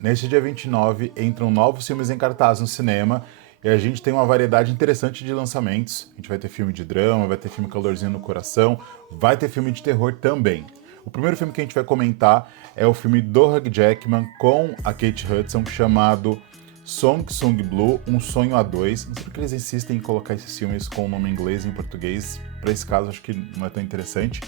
neste dia 29 entram novos filmes em cartaz no cinema e a gente tem uma variedade interessante de lançamentos. A gente vai ter filme de drama, vai ter filme calorzinho no coração, vai ter filme de terror também. O primeiro filme que a gente vai comentar é o filme do Hugh Jackman com a Kate Hudson, chamado Song Song Blue, Um Sonho a Dois. Não sei porque eles insistem em colocar esses filmes com o nome em inglês e em português. Para esse caso, acho que não é tão interessante.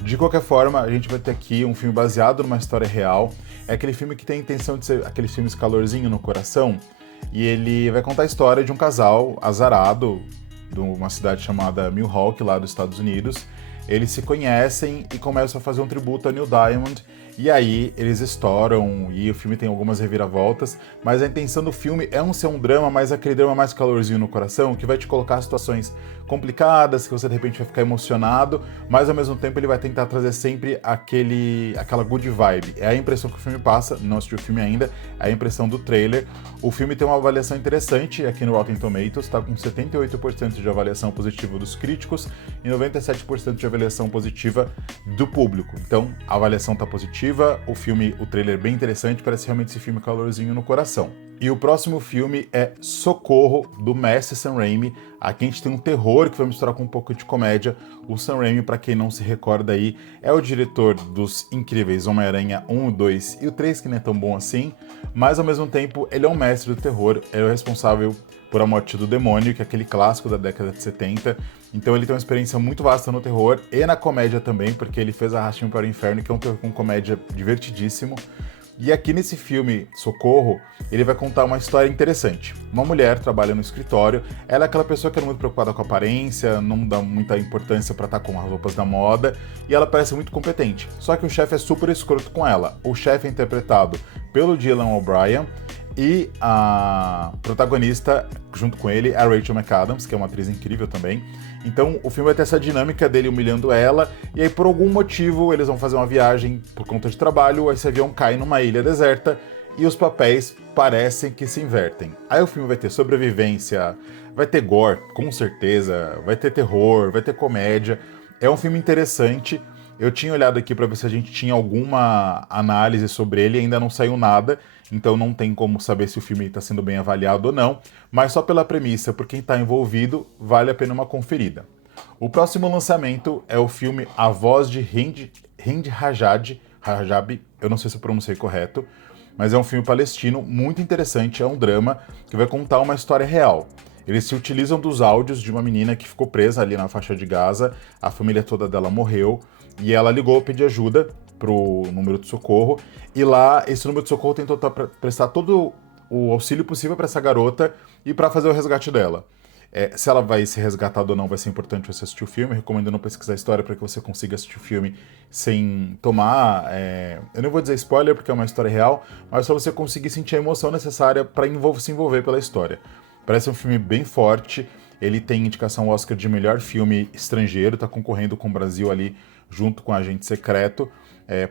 De qualquer forma, a gente vai ter aqui um filme baseado numa história real. É aquele filme que tem a intenção de ser aqueles filmes calorzinho no coração. E ele vai contar a história de um casal azarado de uma cidade chamada Milwaukee, lá dos Estados Unidos. Eles se conhecem e começam a fazer um tributo a Neil Diamond. E aí eles estouram e o filme tem algumas reviravoltas, mas a intenção do filme é ser um drama, mas aquele drama mais calorzinho no coração, que vai te colocar em situações complicadas, que você de repente vai ficar emocionado, mas ao mesmo tempo ele vai tentar trazer sempre aquela good vibe. É a impressão que o filme passa, não assisti o filme ainda, é a impressão do trailer. O filme tem uma avaliação interessante aqui no Rotten Tomatoes, está com 78% de avaliação positiva dos críticos e 97% de avaliação positiva do público. Então, a avaliação está positiva, o trailer bem interessante, parece realmente esse filme calorzinho no coração. E o próximo filme é Socorro, do mestre Sam Raimi. Aqui a gente tem um terror que vai misturar com um pouco de comédia. O Sam Raimi, para quem não se recorda aí, é o diretor dos incríveis Homem-Aranha 1, o 2 e o 3, que não é tão bom assim, mas ao mesmo tempo ele é um mestre do terror, é o responsável por A Morte do Demônio, que é aquele clássico da década de 70. Então ele tem uma experiência muito vasta no terror e na comédia também, porque ele fez Arraste-me para o Inferno, que é um terror com comédia divertidíssimo. E aqui nesse filme, Socorro, ele vai contar uma história interessante. Uma mulher trabalha no escritório, ela é aquela pessoa que é muito preocupada com a aparência, não dá muita importância para estar com as roupas da moda, e ela parece muito competente. Só que o chefe é super escroto com ela. O chefe é interpretado pelo Dylan O'Brien, e a protagonista, junto com ele, é a Rachel McAdams, que é uma atriz incrível também. Então o filme vai ter essa dinâmica dele humilhando ela, e aí por algum motivo eles vão fazer uma viagem por conta de trabalho, esse avião cai numa ilha deserta e os papéis parecem que se invertem. Aí o filme vai ter sobrevivência, vai ter gore, com certeza, vai ter terror, vai ter comédia. É um filme interessante. Eu tinha olhado aqui para ver se a gente tinha alguma análise sobre ele, ainda não saiu nada, então não tem como saber se o filme está sendo bem avaliado ou não, mas só pela premissa, por quem está envolvido, vale a pena uma conferida. O próximo lançamento é o filme A Voz de Hind Rajab, eu não sei se eu pronunciei correto, mas é um filme palestino muito interessante, é um drama que vai contar uma história real. Eles se utilizam dos áudios de uma menina que ficou presa ali na faixa de Gaza, a família toda dela morreu, e ela ligou pedir ajuda pro número de socorro, e lá esse número de socorro tentou prestar todo o auxílio possível para essa garota e para fazer o resgate dela. Se ela vai ser resgatada ou não, vai ser importante você assistir o filme. Recomendo não pesquisar a história para que você consiga assistir o filme sem tomar. Eu não vou dizer spoiler porque é uma história real, mas só você conseguir sentir a emoção necessária para se envolver pela história. Parece um filme bem forte. Ele tem indicação ao Oscar de melhor filme estrangeiro, tá concorrendo com o Brasil ali junto com Agente Secreto.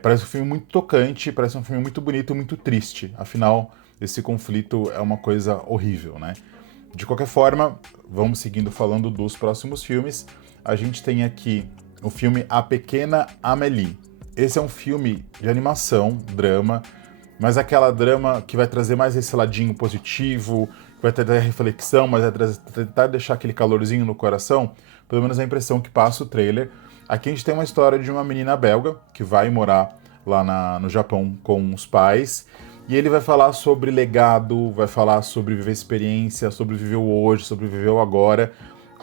Parece um filme muito tocante, parece um filme muito bonito, muito triste. Afinal, esse conflito é uma coisa horrível, né? De qualquer forma, vamos seguindo falando dos próximos filmes. A gente tem aqui o filme A Pequena Amélie. Esse é um filme de animação, drama, mas aquela drama que vai trazer mais esse ladinho positivo, que vai trazer reflexão, mas vai tentar deixar aquele calorzinho no coração, pelo menos a impressão que passa o trailer. Aqui a gente tem uma história de uma menina belga que vai morar lá no Japão com os pais, e ele vai falar sobre legado, vai falar sobre viver experiência, sobre viver o hoje, sobre viver o agora.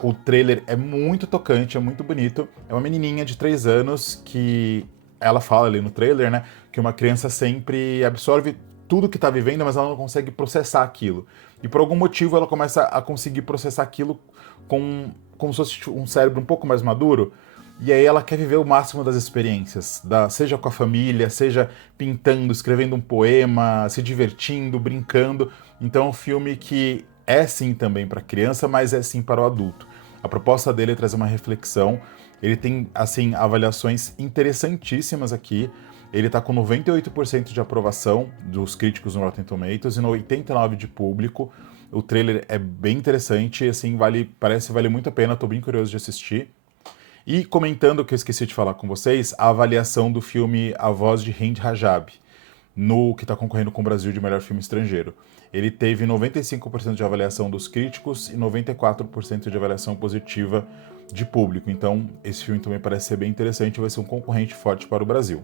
O trailer é muito tocante, é muito bonito. É uma menininha de 3 anos que ela fala ali no trailer, né, que uma criança sempre absorve tudo que tá vivendo, mas ela não consegue processar aquilo. E por algum motivo ela começa a conseguir processar aquilo como se fosse um cérebro um pouco mais maduro. E aí ela quer viver o máximo das experiências, seja com a família, seja pintando, escrevendo um poema, se divertindo, brincando. Então é um filme que é sim também para criança, mas é sim para o adulto. A proposta dele é trazer uma reflexão. Ele tem, assim, avaliações interessantíssimas aqui. Ele tá com 98% de aprovação dos críticos no Rotten Tomatoes e no 89% de público. O trailer é bem interessante, assim, parece valer muito a pena, tô bem curioso de assistir. E comentando que eu esqueci de falar com vocês, a avaliação do filme A Voz de Hind Rajab. no que está concorrendo com o Brasil de melhor filme estrangeiro. Ele teve 95% de avaliação dos críticos e 94% de avaliação positiva de público. Então, esse filme também parece ser bem interessante e vai ser um concorrente forte para o Brasil.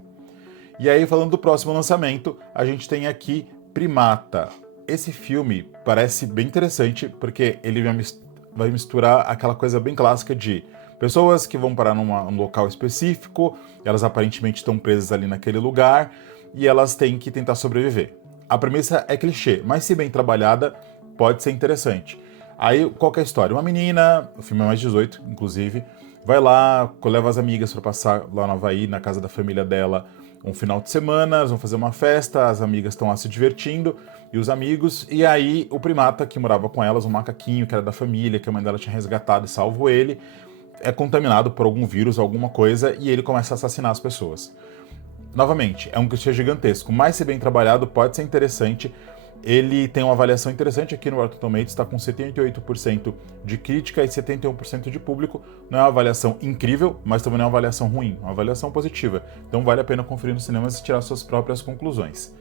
E aí, falando do próximo lançamento, a gente tem aqui Primata. Esse filme parece bem interessante porque ele vai misturar aquela coisa bem clássica de pessoas que vão parar num local específico, elas aparentemente estão presas ali naquele lugar e elas têm que tentar sobreviver. A premissa é clichê, mas se bem trabalhada, pode ser interessante. Aí, qual que é a história? Uma menina, o filme é mais 18, inclusive, vai lá, leva as amigas para passar lá no Havaí, na casa da família dela, um final de semana, eles vão fazer uma festa, as amigas estão lá se divertindo, e os amigos, e aí o primata que morava com elas, um macaquinho que era da família, que a mãe dela tinha resgatado e salvo ele, é contaminado por algum vírus, alguma coisa, e ele começa a assassinar as pessoas. Novamente, é um clichê gigantesco, mas se bem trabalhado, pode ser interessante. Ele tem uma avaliação interessante aqui no Rotten Tomatoes, está com 78% de crítica e 71% de público. Não é uma avaliação incrível, mas também não é uma avaliação ruim, é uma avaliação positiva. Então vale a pena conferir nos cinemas e tirar suas próprias conclusões.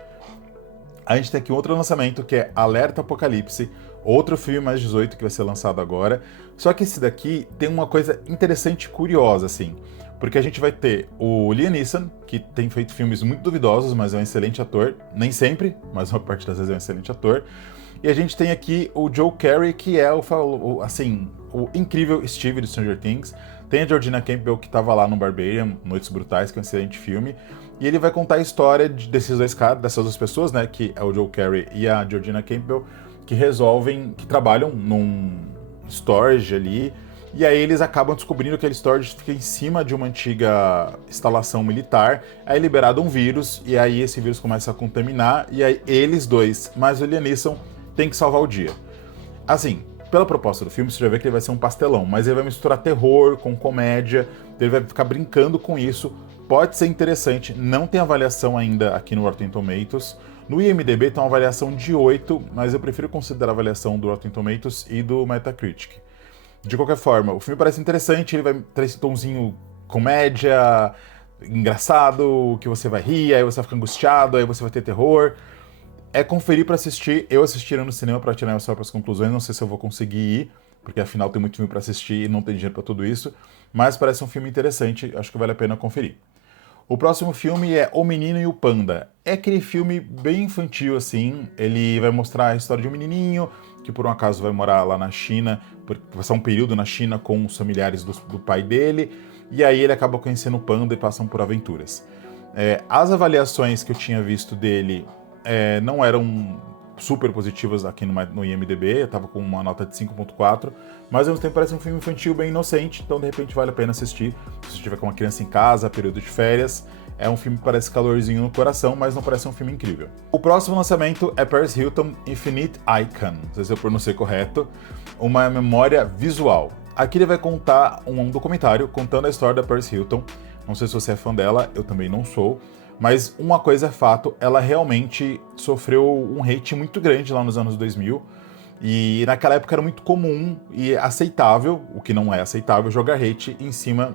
A gente tem aqui outro lançamento que é Alerta Apocalipse, outro filme mais 18 que vai ser lançado agora. Só que esse daqui tem uma coisa interessante e curiosa, assim. Porque a gente vai ter o Liam Neeson, que tem feito filmes muito duvidosos, mas é um excelente ator. Nem sempre, mas uma parte das vezes é um excelente ator. E a gente tem aqui o Joe Carey, que é o incrível Steve de Stranger Things. Tem a Georgina Campbell, que estava lá no Barbarian, Noites Brutais, que é um excelente filme. E ele vai contar a história dessas duas pessoas, né, que é o Joe Carey e a Georgina Campbell, que trabalham num storage ali. E aí eles acabam descobrindo que aquele storage fica em cima de uma antiga instalação militar, aí é liberado um vírus, e aí esse vírus começa a contaminar, e aí eles dois, mais o Liam Neeson, tem que salvar o dia. Assim, pela proposta do filme, você já vê que ele vai ser um pastelão, mas ele vai misturar terror com comédia, ele vai ficar brincando com isso, pode ser interessante, não tem avaliação ainda aqui no Rotten Tomatoes. No IMDb tem uma avaliação de 8, mas eu prefiro considerar a avaliação do Rotten Tomatoes e do Metacritic. De qualquer forma, o filme parece interessante, ele vai ter esse tomzinho comédia, engraçado, que você vai rir, aí você vai ficar angustiado, aí você vai ter terror. É conferir pra assistir, eu assistiria no cinema pra tirar as próprias conclusões, não sei se eu vou conseguir ir, porque afinal tem muito filme pra assistir e não tem dinheiro pra tudo isso, mas parece um filme interessante, acho que vale a pena conferir. O próximo filme é O Menino e o Panda. É aquele filme bem infantil, assim. Ele vai mostrar a história de um menininho que por um acaso vai morar lá na China, passar um período na China com os familiares do pai dele, e aí ele acaba conhecendo o panda e passam por aventuras. As avaliações que eu tinha visto dele não eram super positivas aqui no IMDb, eu tava com uma nota de 5.4, mas ao mesmo tempo parece um filme infantil bem inocente, então de repente vale a pena assistir, se você tiver com uma criança em casa, período de férias. É um filme que parece calorzinho no coração, mas não parece um filme incrível. O próximo lançamento é Paris Hilton Infinite Icon, não sei se eu pronunciei correto, uma memória visual. Aqui ele vai contar um documentário contando a história da Paris Hilton. Não sei se você é fã dela, eu também não sou. Mas uma coisa é fato, ela realmente sofreu um hate muito grande lá nos anos 2000. E naquela época era muito comum e aceitável, o que não é aceitável, jogar hate em cima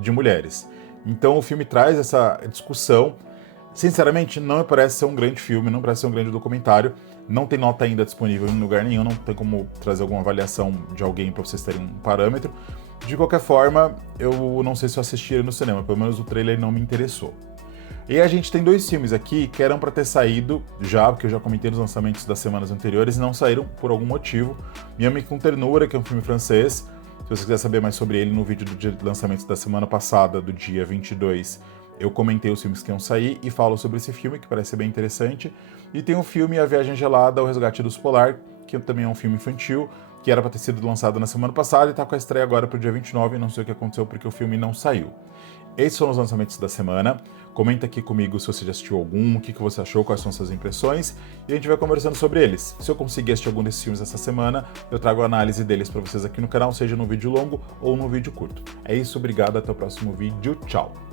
de mulheres. Então o filme traz essa discussão. Sinceramente, não me parece ser um grande filme, não parece ser um grande documentário. Não tem nota ainda disponível em lugar nenhum, não tem como trazer alguma avaliação de alguém para vocês terem um parâmetro. De qualquer forma, eu não sei se eu assistiria no cinema, pelo menos o trailer não me interessou. E a gente tem dois filmes aqui que eram para ter saído já, porque eu já comentei nos lançamentos das semanas anteriores, e não saíram por algum motivo. Me Ame com Ternura, que é um filme francês. Se você quiser saber mais sobre ele, no vídeo do lançamento da semana passada, do dia 22, eu comentei os filmes que iam sair e falo sobre esse filme, que parece ser bem interessante. E tem o filme A Viagem Gelada, O Resgate do Urso Polar, que também é um filme infantil, que era para ter sido lançado na semana passada e está com a estreia agora para o dia 29, não sei o que aconteceu porque o filme não saiu. Esses foram os lançamentos da semana. Comenta aqui comigo se você já assistiu algum, o que você achou, quais são suas impressões, e a gente vai conversando sobre eles. Se eu conseguir assistir algum desses filmes essa semana, eu trago a análise deles para vocês aqui no canal, seja no vídeo longo ou no vídeo curto. É isso, obrigado, até o próximo vídeo, tchau!